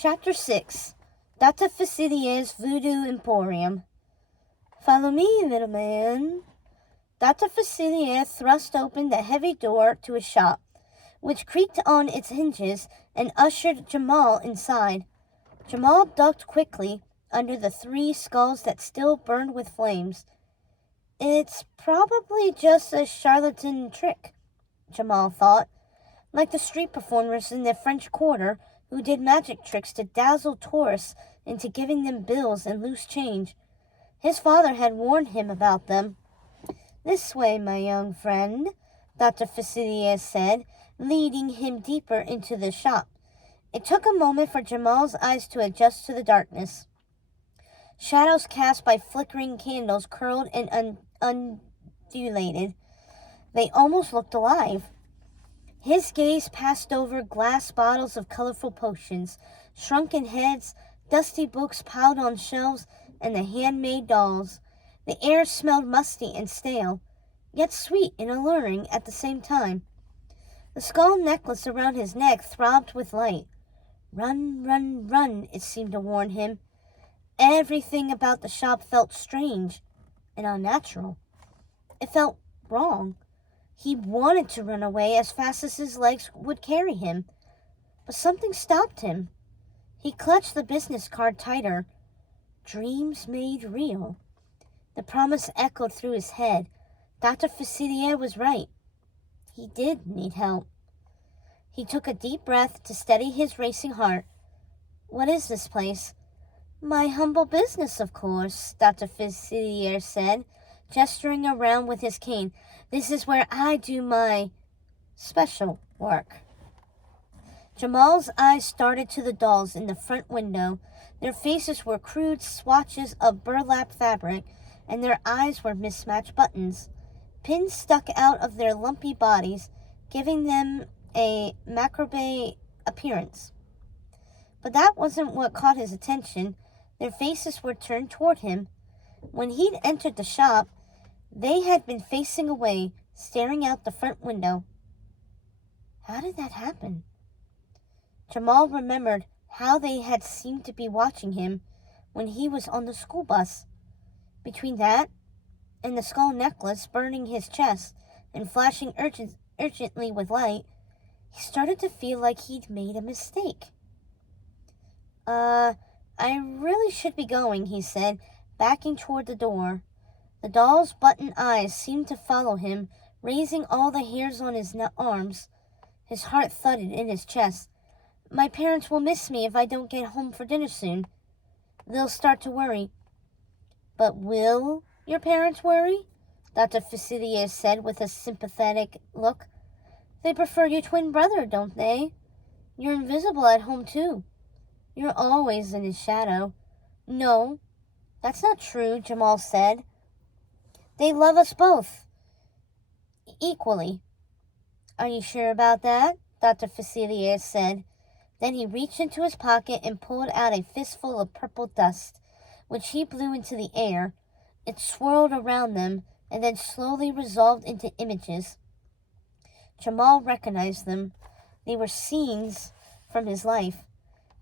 Chapter 6. Dr. Facilier's Voodoo Emporium. Follow me, little man. Dr. Facilier thrust open the heavy door to his shop, which creaked on its hinges and ushered Jamal inside. Jamal ducked quickly under the 3 skulls that still burned with flames. It's probably just a charlatan trick, Jamal thought, like the street performers in the French Quarter who did magic tricks to dazzle tourists into giving them bills and loose change. His father had warned him about them. This way, my young friend, Dr. Facilier said, leading him deeper into the shop. It took a moment for Jamal's eyes to adjust to the darkness. Shadows cast by flickering candles curled and undulated. They almost looked alive. His gaze passed over glass bottles of colorful potions, shrunken heads, dusty books piled on shelves, and the handmade dolls. The air smelled musty and stale, yet sweet and alluring at the same time. The skull necklace around his neck throbbed with light. Run, run, run, it seemed to warn him. Everything about the shop felt strange and unnatural. It felt wrong. He wanted to run away as fast as his legs would carry him, but something stopped him. He clutched the business card tighter. Dreams made real. The promise echoed through his head. Dr. Facilier was right. He did need help. He took a deep breath to steady his racing heart. What is this place? My humble business, of course, Dr. Facilier said, gesturing around with his cane. This is where I do my special work. Jamal's eyes started to the dolls in the front window. Their faces were crude swatches of burlap fabric, and their eyes were mismatched buttons. Pins stuck out of their lumpy bodies, giving them a macabre appearance. But that wasn't what caught his attention. Their faces were turned toward him. When he'd entered the shop, they had been facing away, staring out the front window. How did that happen? Jamal remembered how they had seemed to be watching him when he was on the school bus. Between that and the skull necklace burning his chest and flashing urgently with light, he started to feel like he'd made a mistake. I really should be going, he said, backing toward the door. The doll's button eyes seemed to follow him, raising all the hairs on his arms. His heart thudded in his chest. My parents will miss me if I don't get home for dinner soon. They'll start to worry. But will your parents worry? Dr. Facilier said with a sympathetic look. They prefer your twin brother, don't they? You're invisible at home, too. You're always in his shadow. No, that's not true, Jamal said. They love us both equally. Are you sure about that? Dr. Facilier said. Then he reached into his pocket and pulled out a fistful of purple dust, which he blew into the air. It swirled around them and then slowly resolved into images. Jamal recognized them. They were scenes from his life.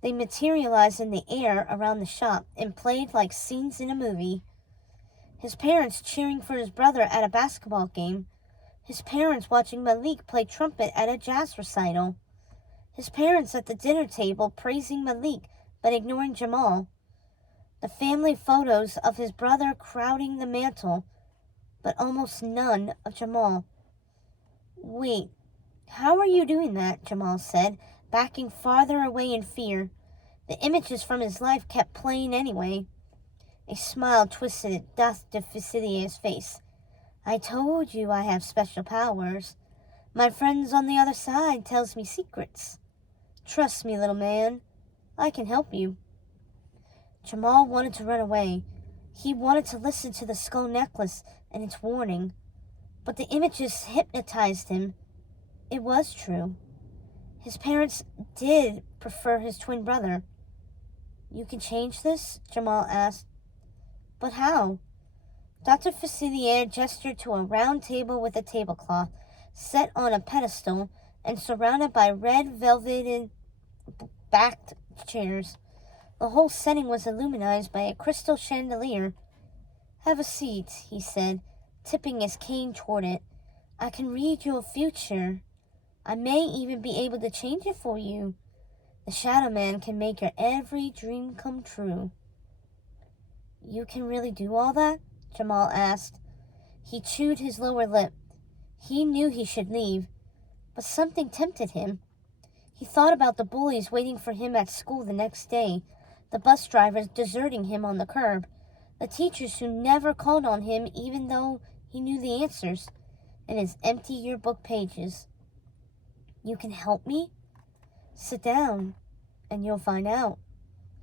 They materialized in the air around the shop and played like scenes in a movie. His parents cheering for his brother at a basketball game. His parents watching Malik play trumpet at a jazz recital. His parents at the dinner table praising Malik but ignoring Jamal. The family photos of his brother crowding the mantel, but almost none of Jamal. Wait, how are you doing that? Jamal said, backing farther away in fear. The images from his life kept playing anyway. A smile twisted Dr. Facilier's face. I told you I have special powers. My friends on the other side tells me secrets. Trust me, little man. I can help you. Jamal wanted to run away. He wanted to listen to the skull necklace and its warning. But the images hypnotized him. It was true. His parents did prefer his twin brother. You can change this? Jamal asked. But how? Dr. Facilier gestured to a round table with a tablecloth set on a pedestal and surrounded by red velveted backed chairs. The whole setting was illuminated by a crystal chandelier. "Have a seat," he said, tipping his cane toward it. "I can read your future. I may even be able to change it for you. The Shadow Man can make your every dream come true." "You can really do all that?" Jamal asked. He chewed his lower lip. He knew he should leave, but something tempted him. He thought about the bullies waiting for him at school the next day, the bus drivers deserting him on the curb, the teachers who never called on him even though he knew the answers, and his empty yearbook pages. "You can help me?" "Sit down, and you'll find out,"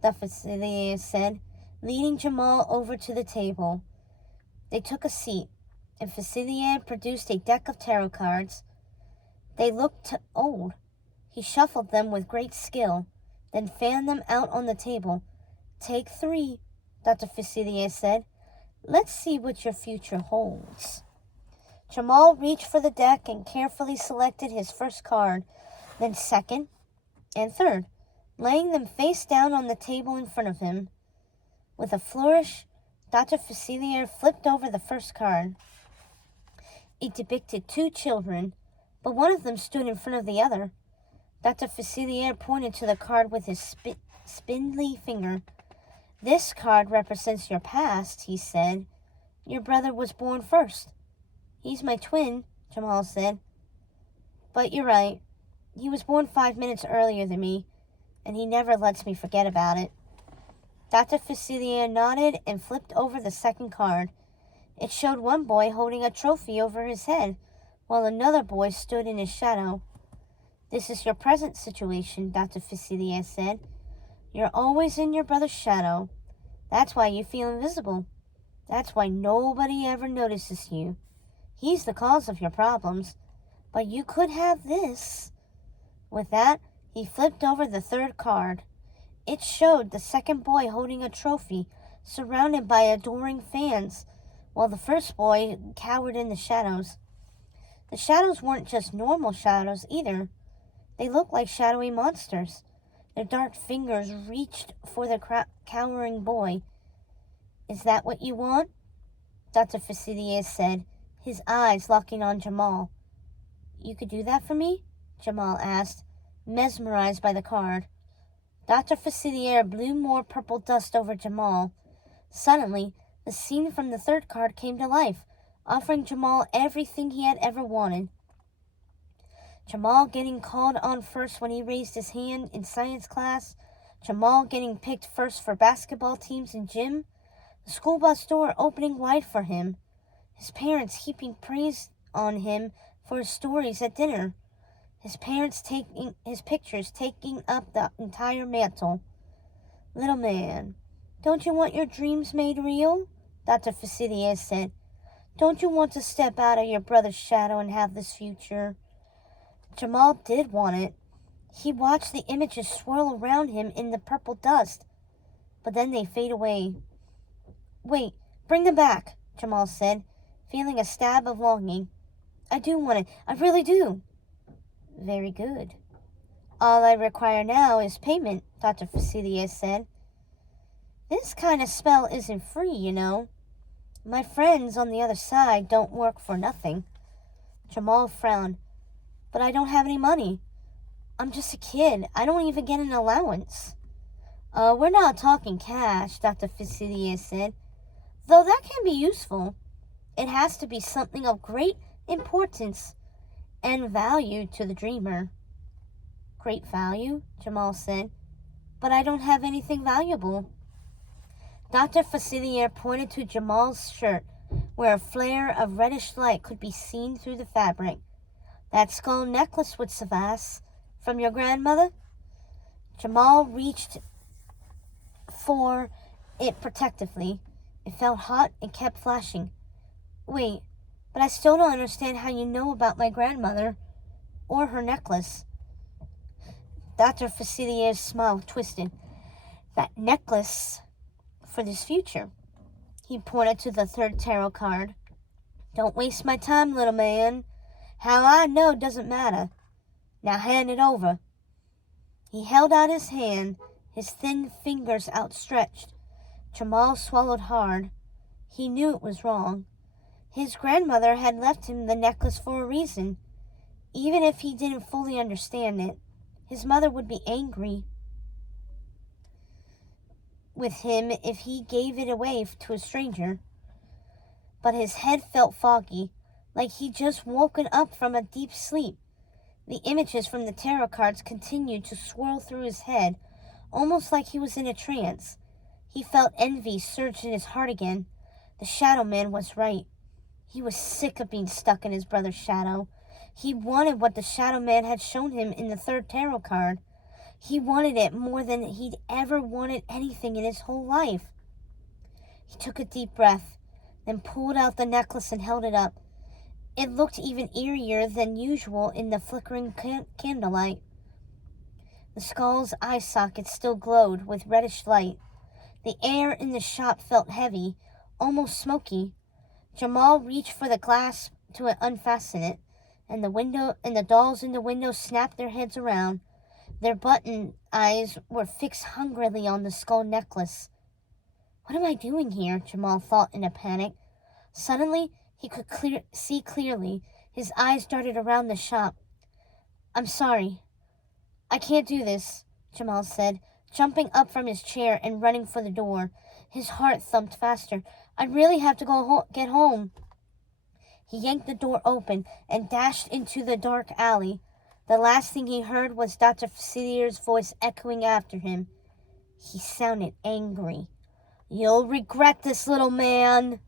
the facilitator said, leading Jamal over to the table. They took a seat, and facilitator produced a deck of tarot cards. They looked old. He shuffled them with great skill, then fanned them out on the table. "Take 3, Dr. Facilitator said. "Let's see what your future holds." Jamal reached for the deck and carefully selected his first card, then second and third, laying them face down on the table in front of him. With a flourish, Dr. Facilitator flipped over the first card. It depicted 2 children, but one of them stood in front of the other. Dr. Facilitator pointed to the card with his spindly finger. "This card represents your past," he said. "Your brother was born first." "He's my twin," Jamal said. "But you're right. He was born 5 minutes earlier than me, and he never lets me forget about it." Dr. Facilitator nodded and flipped over the second card. It showed one boy holding a trophy over his head, while another boy stood in his shadow. "This is your present situation," Dr. Facilitator said. "You're always in your brother's shadow. That's why you feel invisible. That's why nobody ever notices you. He's the cause of your problems. But you could have this." With that, he flipped over the third card. It showed the second boy holding a trophy, surrounded by adoring fans, while the first boy cowered in the shadows. The shadows weren't just normal shadows either. They looked like shadowy monsters. Their dark fingers reached for the cowering boy. "Is that what you want?" Dr. Facilitator said, his eyes locking on Jamal. "You could do that for me?" Jamal asked, mesmerized by the card. Dr. Facilitator blew more purple dust over Jamal. Suddenly, the scene from the third card came to life, offering Jamal everything he had ever wanted. Jamal getting called on first when he raised his hand in science class, Jamal getting picked first for basketball teams in gym, the school bus door opening wide for him, his parents heaping praise on him for his stories at dinner, his pictures taking up the entire mantle. "Little man, don't you want your dreams made real?" Dr. Facilitator said. "Don't you want to step out of your brother's shadow and have this future?" Jamal did want it. He watched the images swirl around him in the purple dust, but then they fade away. "Wait, bring them back," Jamal said, feeling a stab of longing. "I do want it. I really do." "Very good. All I require now is payment," Dr. Facilitator said. "This kind of spell isn't free, you know. My friends on the other side don't work for nothing." Jamal frowned. "But I don't have any money. I'm just a kid. I don't even get an allowance." We're not talking cash," Dr. Facilitator said. "Though that can be useful. It has to be something of great importance and value to the dreamer." "Great value," Jamal said. "But I don't have anything valuable." Dr. Facilitator pointed to Jamal's shirt, where a flare of reddish light could be seen through the fabric. "That skull necklace would suffice. From your grandmother?" Jamal reached for it protectively. It felt hot and kept flashing. "Wait, but I still don't understand how you know about my grandmother or her necklace." Dr. Facilitator's smile twisted. "That necklace for this future." He pointed to the third tarot card. "Don't waste my time, little man. How I know doesn't matter. Now hand it over." He held out his hand, his thin fingers outstretched. Jamal swallowed hard. He knew it was wrong. His grandmother had left him the necklace for a reason. Even if he didn't fully understand it, his mother would be angry with him if he gave it away to a stranger. But his head felt foggy, like he'd just woken up from a deep sleep. The images from the tarot cards continued to swirl through his head, almost like he was in a trance. He felt envy surge in his heart again. The Shadow Man was right. He was sick of being stuck in his brother's shadow. He wanted what the Shadow Man had shown him in the third tarot card. He wanted it more than he'd ever wanted anything in his whole life. He took a deep breath, then pulled out the necklace and held it up. It looked even eerier than usual in the flickering candlelight. The skull's eye sockets still glowed with reddish light. The air in the shop felt heavy, almost smoky. Jamal reached for the glass to unfasten it, and the dolls in the window snapped their heads around. Their button eyes were fixed hungrily on the skull necklace. What am I doing here? Jamal thought in a panic. Suddenly, he could see clearly. His eyes darted around the shop. I'm sorry. I can't do this, Jamal said, jumping up from his chair and running for the door. His heart thumped faster. I really have to get home. He yanked the door open and dashed into the dark alley. The last thing he heard was Dr. Facilier's voice echoing after him. He sounded angry. You'll regret this, little man.